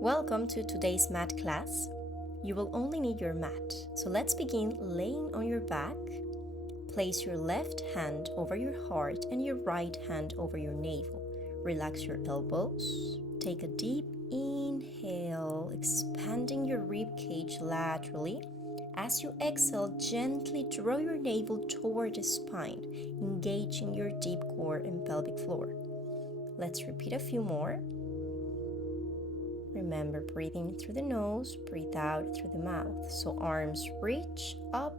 Welcome to today's mat class. You will only need your mat, so let's begin laying on your back. Place your left hand over your heart and your right hand over your navel. Relax your elbows. Take a deep inhale, expanding your rib cage laterally. As you exhale, gently draw your navel toward the spine, engaging your deep core and pelvic floor. Let's repeat a few more. Remember, breathing through the nose, breathe out through the mouth. So arms reach up,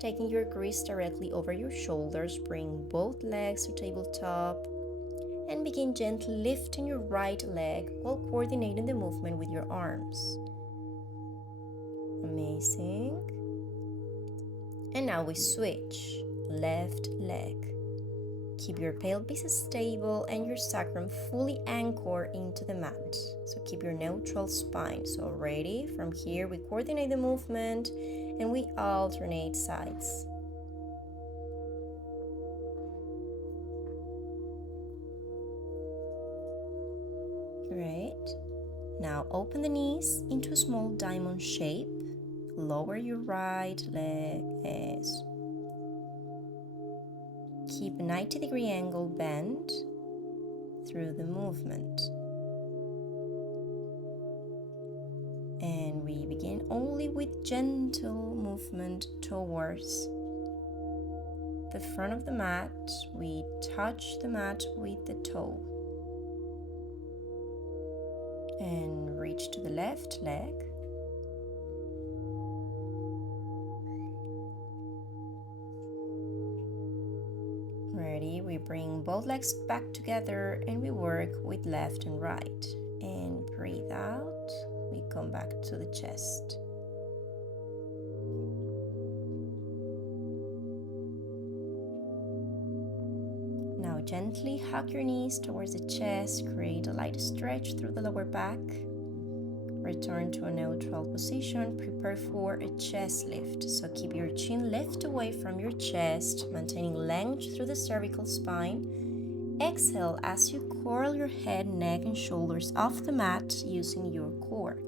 taking your gaze directly over your shoulders. Bring both legs to tabletop and begin gently lifting your right leg while coordinating the movement with your arms. Amazing. And now we switch. Left leg. Keep your pelvis stable and your sacrum fully anchored into the mat. So keep your neutral spine. So ready? From here we coordinate the movement and we alternate sides. Great. Now open the knees into a small diamond shape. Lower your right leg as keep a 90-degree angle bend through the movement. And we begin only with gentle movement towards the front of the mat. We touch the mat with the toe. And reach to the left leg. Ready? We bring both legs back together and we work with left and right. And breathe out. We come back to the chest. Now gently hug your knees towards the chest. Create a light stretch through the lower back. Return to a neutral position. Prepare for a chest lift. So keep your chin left away from your chest, maintaining length through the cervical spine. Exhale as you curl your head, neck, and shoulders off the mat using your core.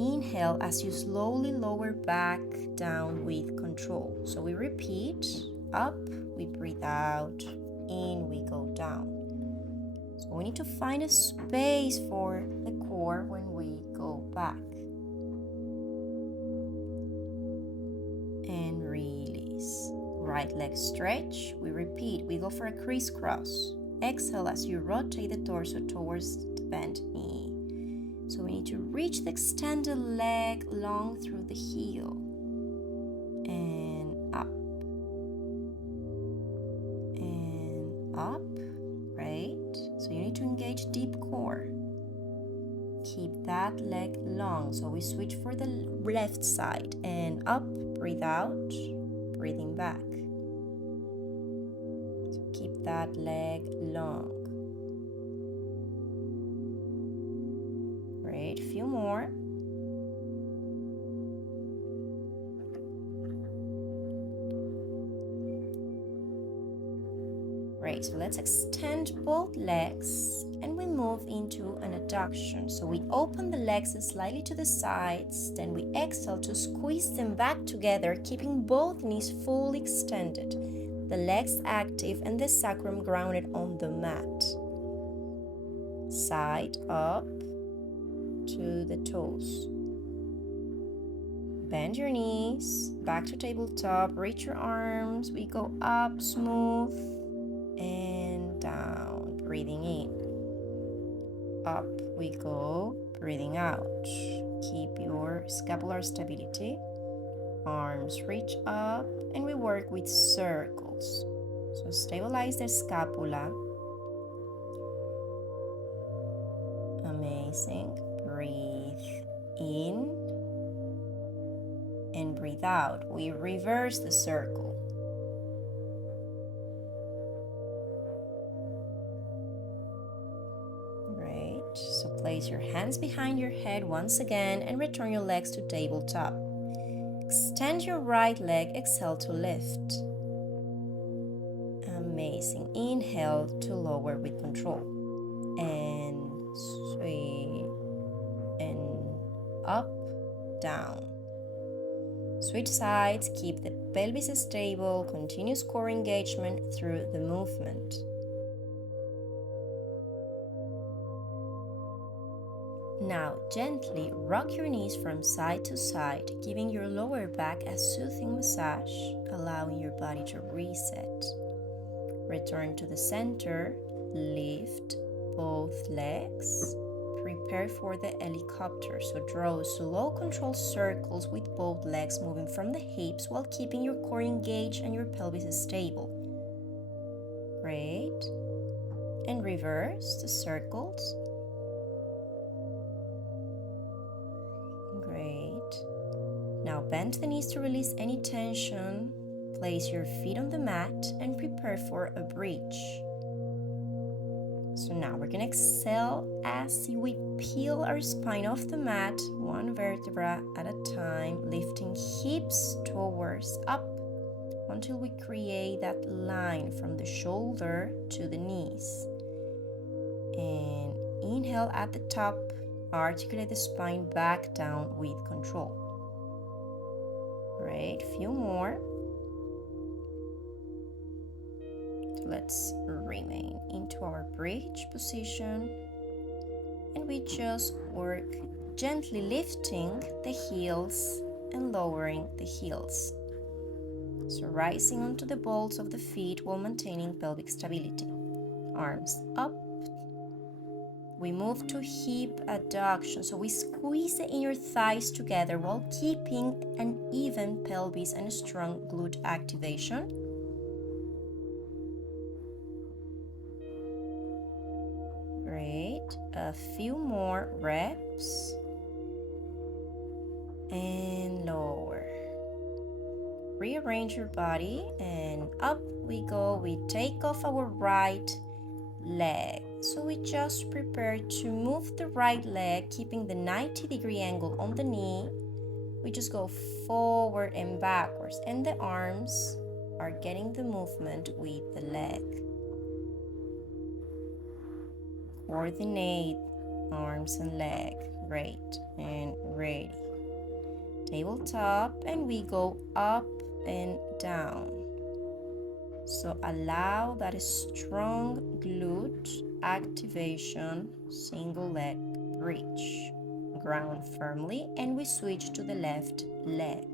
Inhale as you slowly lower back down with control. So we repeat. Up, we breathe out. In, we go down. So we need to find a space for the core when we go back. And release. Right leg stretch. We repeat. We go for a crisscross. Exhale as you rotate the torso towards the bent knee. So we need to reach the extended leg long through the heel. And up. And up. Right? So you need to engage deep core. Keep that leg long. So we switch for the left side. And up, breathe out, breathing back. So keep that leg long. Great, few more. Great, so let's extend both legs and we move into an adduction. So we open the legs slightly to the sides, then we exhale to squeeze them back together, keeping both knees fully extended, the legs active and the sacrum grounded on the mat. Side up to the toes. Bend your knees, back to tabletop, reach your arms, we go up, smooth, and down, breathing in. Up we go, breathing out. Keep your scapular stability. Arms reach up, and we work with circles. So stabilize the scapula. Amazing. Breathe in and breathe out. We reverse the circle. Great. So place your hands behind your head once again and return your legs to tabletop. Extend your right leg, exhale to lift. Amazing. Inhale to lower with control. And sweet. up, down. Switch sides, keep the pelvis stable, continuous core engagement through the movement. Now, gently rock your knees from side to side, giving your lower back a soothing massage, allowing your body to reset. Return to the center, lift both legs. Prepare for the helicopter, so draw slow controlled circles with both legs moving from the hips while keeping your core engaged and your pelvis stable. Great. And reverse the circles. Great. Now bend the knees to release any tension. Place your feet on the mat and prepare for a bridge. So now we're going to exhale as we peel our spine off the mat, one vertebra at a time, lifting hips towards up until we create that line from the shoulder to the knees. And inhale at the top, articulate the spine back down with control. Great, few more. Let's remain into our bridge position, and we just work gently lifting the heels and lowering the heels. So rising onto the balls of the feet while maintaining pelvic stability. Arms up. We move to hip adduction, so we squeeze the inner thighs together while keeping an even pelvis and a strong glute activation. Great, a few more reps, and lower. Rearrange your body, and up we go. We take off our right leg. So we just prepare to move the right leg, keeping the 90-degree angle on the knee. We just go forward and backwards, and the arms are getting the movement with the leg. Coordinate arms and leg. Great, and ready. Tabletop, and we go up and down. So allow that strong glute activation, single leg bridge. Ground firmly, and we switch to the left leg.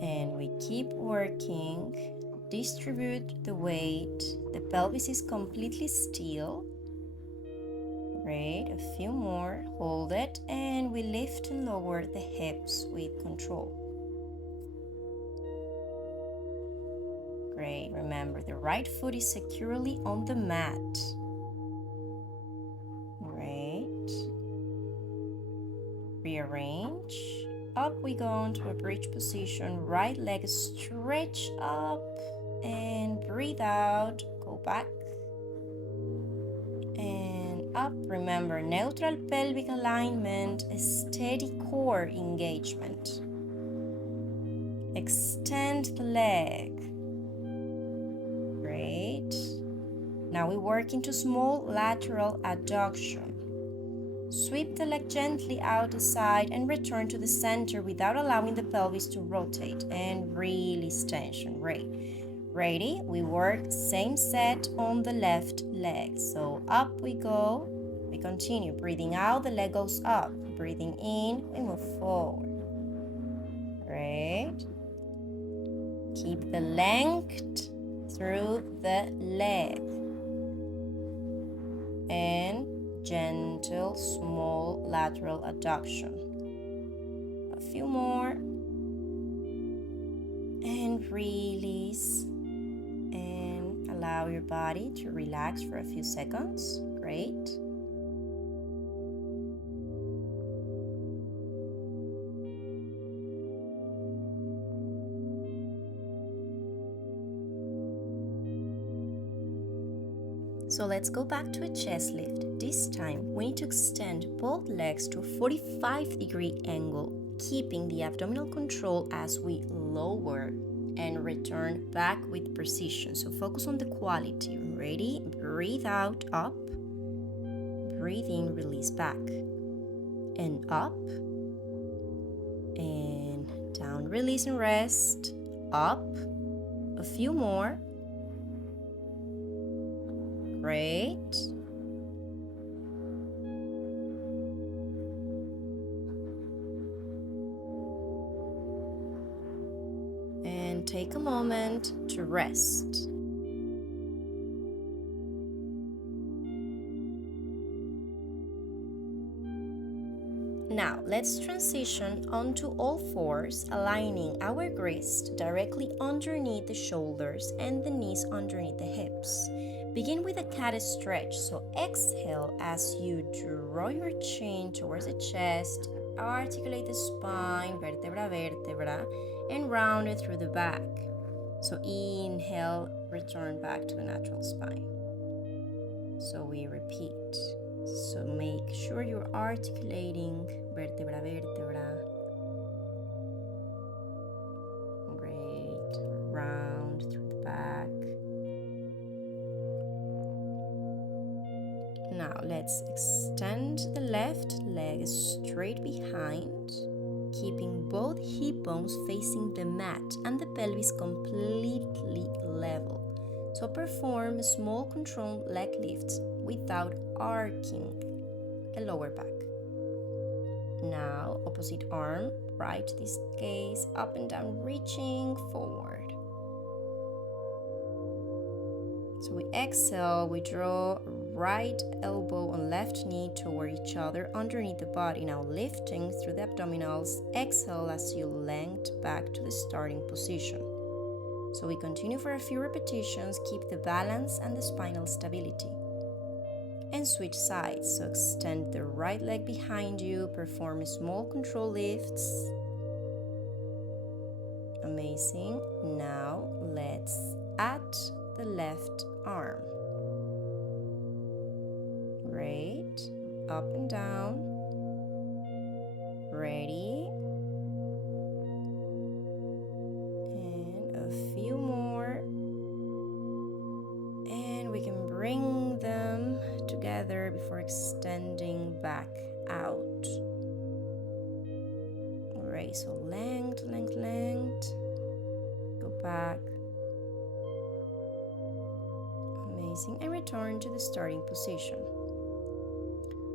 And we keep working. Distribute the weight. The pelvis is completely still. Great, a few more. Hold it, and we lift and lower the hips with control. Great, remember the right foot is securely on the mat. Great. Rearrange. Up we go into a bridge position. Right leg stretch up and breathe out. Go back and up. Remember, neutral pelvic alignment, a steady core engagement. Extend the leg. Great. Now we work into small lateral adduction. Sweep the leg gently out the side and return to the center without allowing the pelvis to rotate, and release tension. Great. Ready? We work same set on the left leg. So up we go. We continue. Breathing out, the leg goes up. Breathing in, we move forward. Great. Keep the length through the leg. And gentle, small lateral adduction. A few more. And release. And allow your body to relax for a few seconds. Great. So let's go back to a chest lift. This time, we need to extend both legs to a 45-degree angle, keeping the abdominal control as we lower and return back with precision. So focus on the quality. Ready? Breathe out, up. breathe in, release back. And up. And down, release and rest. Up. A few more. Great. And take a moment to rest. Now, let's transition onto all fours, aligning our wrist directly underneath the shoulders and the knees underneath the hips. Begin with a cat stretch, so exhale as you draw your chin towards the chest, articulate the spine, vertebra, vertebra, and round it through the back. So inhale, return back to the natural spine. So we repeat. So make sure you're articulating vertebra, vertebra. Great. Round through the back. Now let's extend the left leg straight behind, keeping both hip bones facing the mat and the pelvis completely level. So perform small controlled leg lifts without arcing the lower back. Now, opposite arm, right this case, up and down, reaching forward. So we exhale, we draw right elbow and left knee toward each other underneath the body. Now lifting through the abdominals, exhale as you lengthen back to the starting position. So we continue for a few repetitions, keep the balance and the spinal stability. And switch sides, so extend the right leg behind you, perform small control lifts. Amazing. Now let's add the left arm. Great. Up and down. Ready. And a few more. And we can bring them together before extending back out. Alright, so length, length, length. Go back. Amazing. And return to the starting position.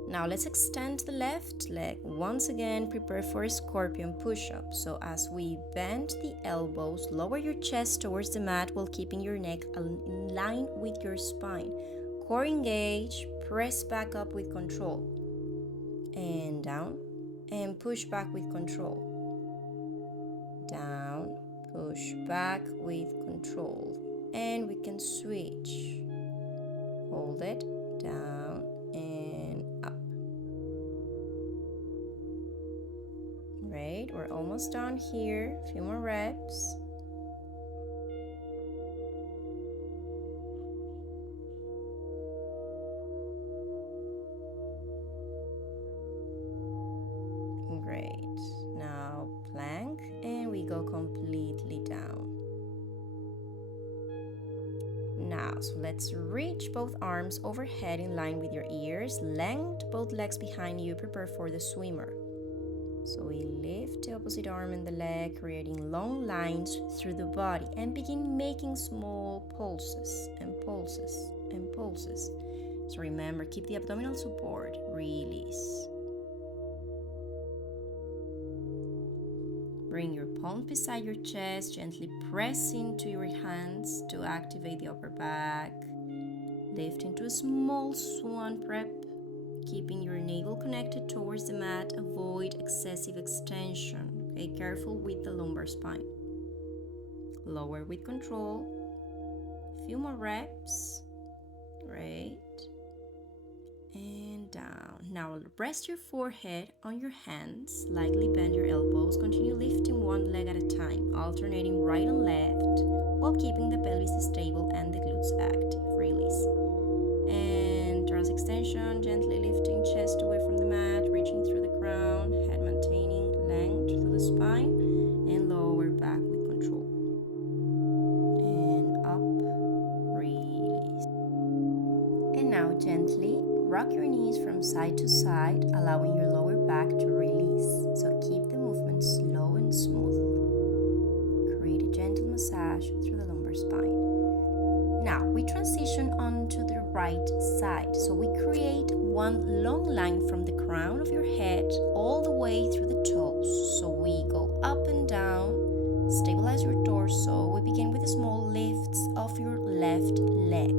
Now let's extend the left leg. Once again, prepare for a scorpion push-up. So as we bend the elbows, lower your chest towards the mat while keeping your neck in line with your spine. Core engage, press back up with control. And down, and push back with control. Down, push back with control. And we can switch. Hold it, down, and up. Great, we're almost done here. A few more reps. Great. Now plank, and we go completely down. Now, so let's reach both arms overhead in line with your ears. Lengthen both legs behind you. Prepare for the swimmer. So we lift the opposite arm and the leg, creating long lines through the body, and begin making small pulses and pulses and pulses. So remember, keep the abdominal support. Release. Bring your palm beside your chest, gently press into your hands to activate the upper back. Lift into a small swan prep, keeping your navel connected towards the mat. Avoid excessive extension. Okay, careful with the lumbar spine. Lower with control. A few more reps. Great. And down. Now rest your forehead on your hands, lightly bend your elbows, continue lifting one leg at a time, alternating right and left while keeping the pelvis stable and the glutes active. Release. And trans extension, gently lifting chest away from the mat, reaching through the crown, head maintaining length through the spine, and lower back with control. And up, release. And now gently rock your knees from side to side, allowing your lower back to release. So keep the movement slow and smooth. Create a gentle massage through the lumbar spine. Now we transition onto the right side. So we create one long line from the crown of your head all the way through the toes. So we go up and down, stabilize your torso. We begin with small lifts of your left leg.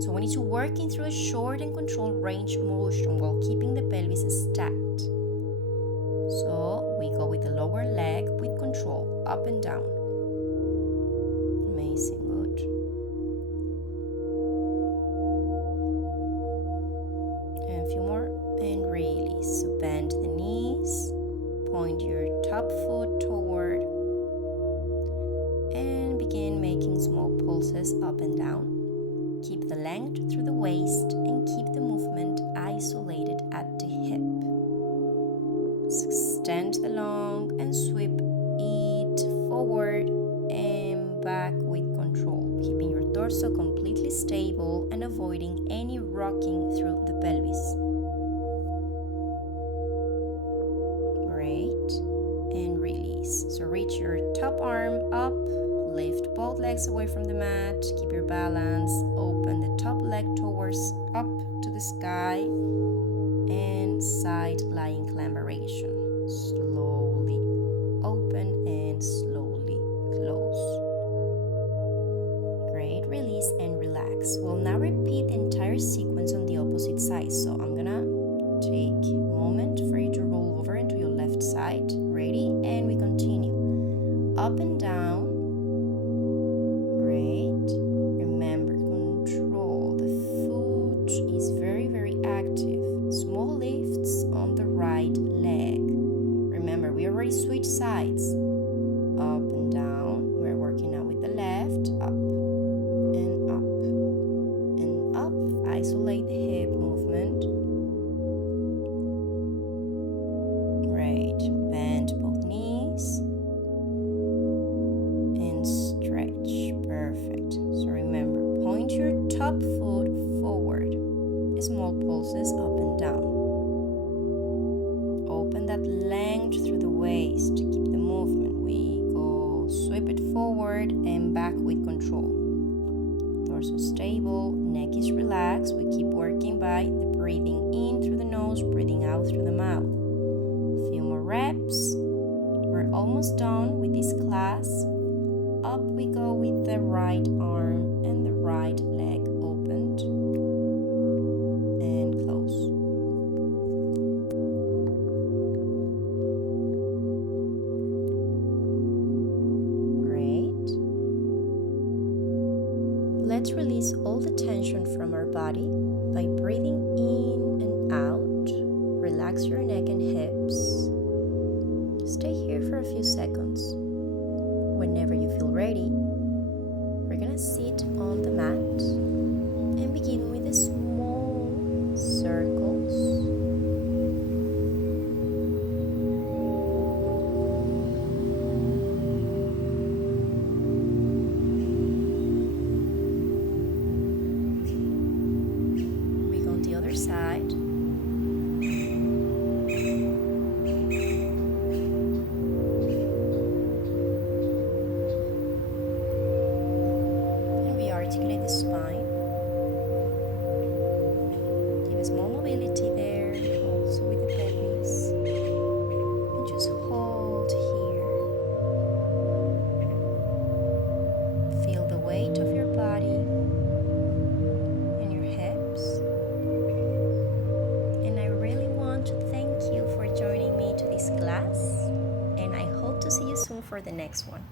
So we need to work in through a short and controlled range motion while keeping the pelvis stacked. So we go with the lower leg with control, up and down. Amazing, good. And a few more, and release. So bend the knees, point your top foot toward, and begin making small pulses up and down. Keep the length through the waist and keep the movement isolated at the hip. Extend the long and sweep it forward and back with control, keeping your torso completely stable and avoiding any rocking through the pelvis. Great. And release. So reach your top arm up. Lift both legs away from the mat. Keep your balance. Open the top leg towards up to the sky. And side lying collaboration. Slowly open and slowly close. Great. Release and relax. We'll now repeat the entire sequence on the opposite side. So I'm gonna take a moment for you to roll over into your left side. Ready? And we continue. Up and down. Switch sides, up and down. We're working now with the left, up and up and up. Isolate the hip movement. Great. Bend both knees and stretch. Perfect. So remember, point your top foot forward. Small pulses up and down. Open that length through the waist to keep the movement. We go sweep it forward and back with control. Torso stable, neck is relaxed. We keep working by the breathing in through the nose, breathing out through the mouth. A few more reps. We're almost done with this class. Up we go with the right arm and the right leg opened and close. Let's release all the tension from our body by breathing in and out. Relax your neck and hips. Stay here for a few seconds. Whenever you feel ready, we're gonna sit on the mat and begin with the small circles. Side. And we articulate the spine. Give us more mobility there, also with the pelvis. And just hold here. Feel the weight of your body. Class, and I hope to see you soon for the next one.